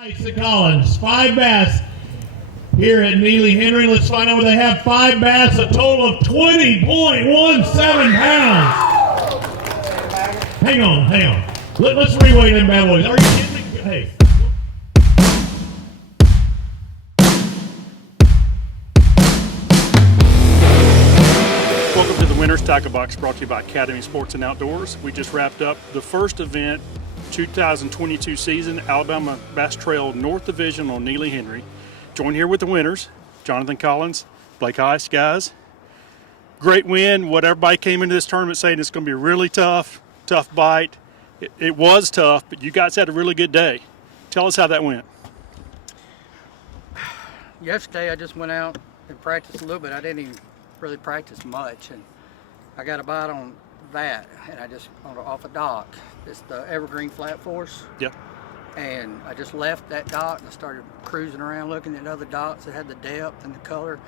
Hice Collins, 5 bass here at Neely Henry. Let's find out what they have. 5 bass, a total of 20.17 pounds. Hang on. Let's reweigh them bad boys. Are you kidding me? Hey. Welcome to the Winner's Tackle Box, brought to you by Academy Sports and Outdoors. We just wrapped up the first event, 2022 season, Alabama Bass Trail North Division on Neely Henry. Joined here with the winners, Jonathon Collins, Blake Hice, guys. Great win. What everybody came into this tournament saying it's going to be really tough bite. It was tough, but you guys had a really good day. Tell us how that went. Yesterday I just went out and practiced a little bit. I didn't even really practice much, and I got a bite on that, and I just off a dock. It's the Evergreen Flat Force. Yep. And I just left that dock and I started cruising around looking at other docks that had the depth and the color.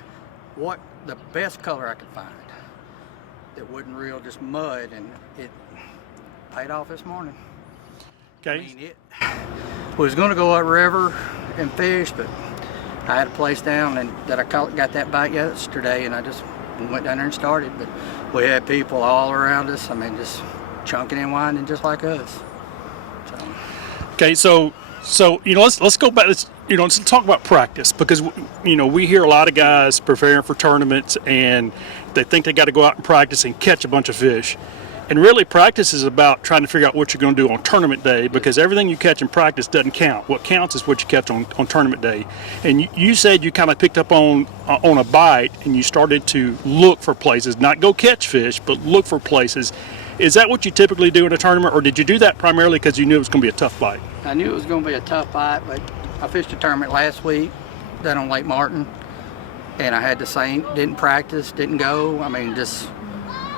What the best color I could find that wasn't real, just mud, and it paid off this morning. Okay. I mean, we was going to go upriver and fish, but I had a place down and that I got that bite yesterday, and I just went down there and started. But we had people all around us. I mean, just chunking and winding just like us. Okay, so let's go back. Let's talk about practice, because we hear a lot of guys preparing for tournaments and they think they got to go out and practice and catch a bunch of fish. And really, practice is about trying to figure out what you're going to do on tournament day, because everything you catch in practice doesn't count. What counts is what you catch on tournament day. And you said you kind of picked up on a bite and you started to look for places, not go catch fish, but look for places. Is that what you typically do in a tournament, or did you do that primarily because you knew it was going to be a tough bite? I knew it was going to be a tough bite, but I fished a tournament last week down on Lake Martin, and I had the same, didn't practice, didn't go. I mean, just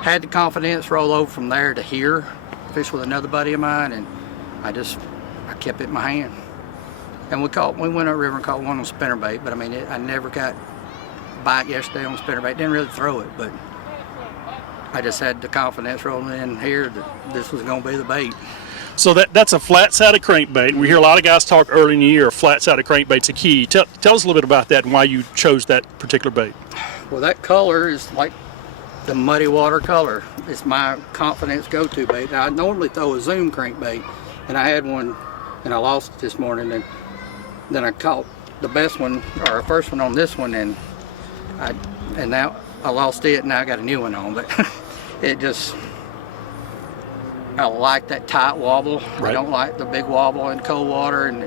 had the confidence, roll over from there to here, fish with another buddy of mine, and I kept it in my hand. And we went up river and caught one on spinnerbait, but I mean, I never got a bite yesterday on spinnerbait. Didn't really throw it, but I just had the confidence rolling in here that this was going to be the bait. So that's a flat-sided crankbait. We hear a lot of guys talk early in the year, flat-sided crankbait's a key. Tell us a little bit about that and why you chose that particular bait. Well, that color is like the muddy water color. It's my confidence go-to bait. Now, I normally throw a zoom crankbait, and I had one and I lost it this morning, and then I caught the best one, or the first one on this one, and now I lost it, and now I got a new one on. But it just, I like that tight wobble. Right. I don't like the big wobble in cold water, and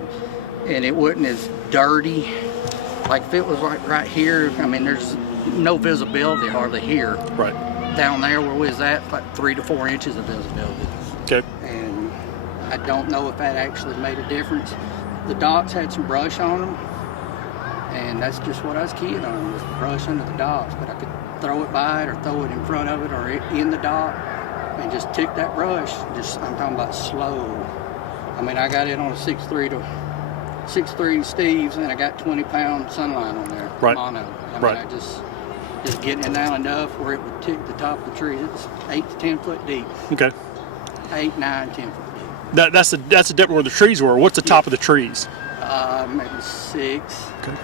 it wasn't as dirty. Like if it was like right here, I mean, there's no visibility hardly here. Right. Down there where we was at, like 3 to 4 inches of visibility. Okay. And I don't know if that actually made a difference. The docks had some brush on them, and that's just what I was keying on, was brush under the docks. But I could throw it by it, or throw it in front of it, or in the dock, and just tick that brush. I'm talking about slow. I mean, I got it on a 6.3 Steve's, and I got 20-pound sunline on there. Right. Mono. I mean, Right. I just getting it down enough where it would tick the top of the tree. It's 8 to 10 foot deep. Okay. 8, 9, 10 foot deep. That's the depth where the trees were. What's the top of the trees? Maybe 6, Okay.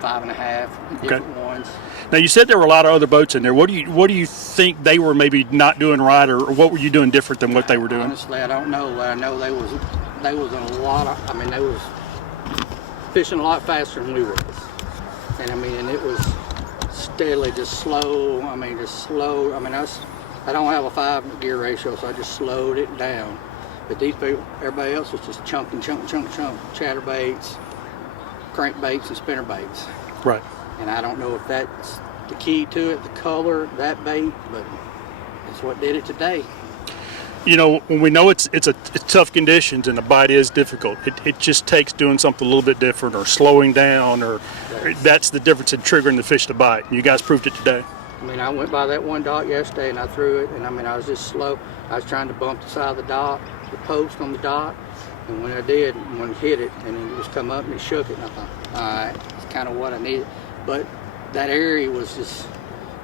5.5, different ones. Now, you said there were a lot of other boats in there. What do you think they were maybe not doing right, or what were you doing different than what they were doing? Honestly, I don't know, but I know they was in a lot of, I mean, they was fishing a lot faster than we was. And I mean, and it was steadily just slow. I mean, just slow. I mean, I don't have a 5 gear ratio, so I just slowed it down. But these people, everybody else was just chunking, chatterbaits, crankbaits, and spinnerbaits. Right. And I don't know if that's the key to it, the color, that bait, but it's what did it today. When we know it's tough conditions and the bite is difficult, it just takes doing something a little bit different, or slowing down, or that's the difference in triggering the fish to bite. And you guys proved it today. I mean, I went by that one dock yesterday and I threw it, and I mean, I was just slow. I was trying to bump the side of the dock, the post on the dock, and when I did, when it hit it, and then it just come up and it shook it, and I thought, all right, it's kind of what I needed. But that area was just,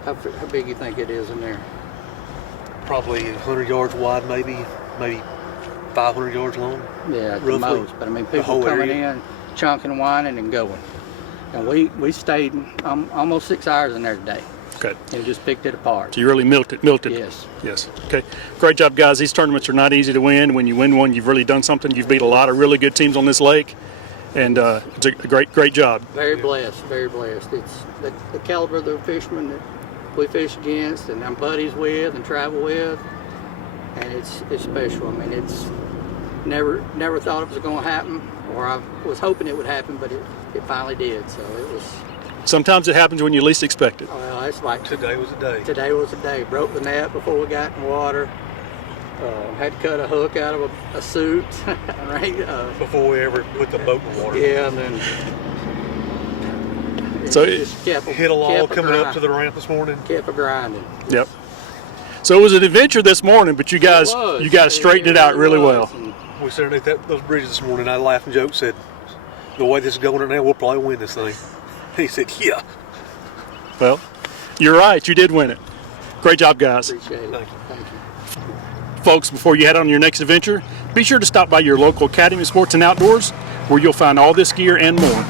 how big you think it is in there? Probably 100 yards wide, maybe 500 yards long. Yeah, at the roughly, most. But I mean, the people whole coming area. in, chunking, whining, and going. And we stayed almost 6 hours in there today Okay. and just picked it apart. So you really milked it. Yes. Yes. Okay. Great job, guys. These tournaments are not easy to win. When you win one, you've really done something. You've beat a lot of really good teams on this lake, and it's a great job. Very blessed, very blessed. It's the caliber of the fishermen that we fish against and I'm buddies with and travel with, and it's special. I mean, it's never thought it was going to happen, or I was hoping it would happen, but it finally did. So it was. Sometimes it happens when you least expect it. Well, it's like Today was a day. today was the day. Broke the net before we got in the water. Had to cut a hook out of a suit, right? Before we ever put the boat in the water. Yeah, and then. So just kept Hit a log kept coming up grind- to the ramp this morning. Kept a grinding. Yep. So it was an adventure this morning, but you guys straightened it out really well. And We sat underneath those bridges this morning. I laughed and joked, said, "The way this is going right now, we'll probably win this thing." He said, "Yeah." Well, you're right. You did win it. Great job, guys. appreciate it. Thank you. Thank you. Folks, before you head on your next adventure, be sure to stop by your local Academy of Sports and Outdoors, where you'll find all this gear and more.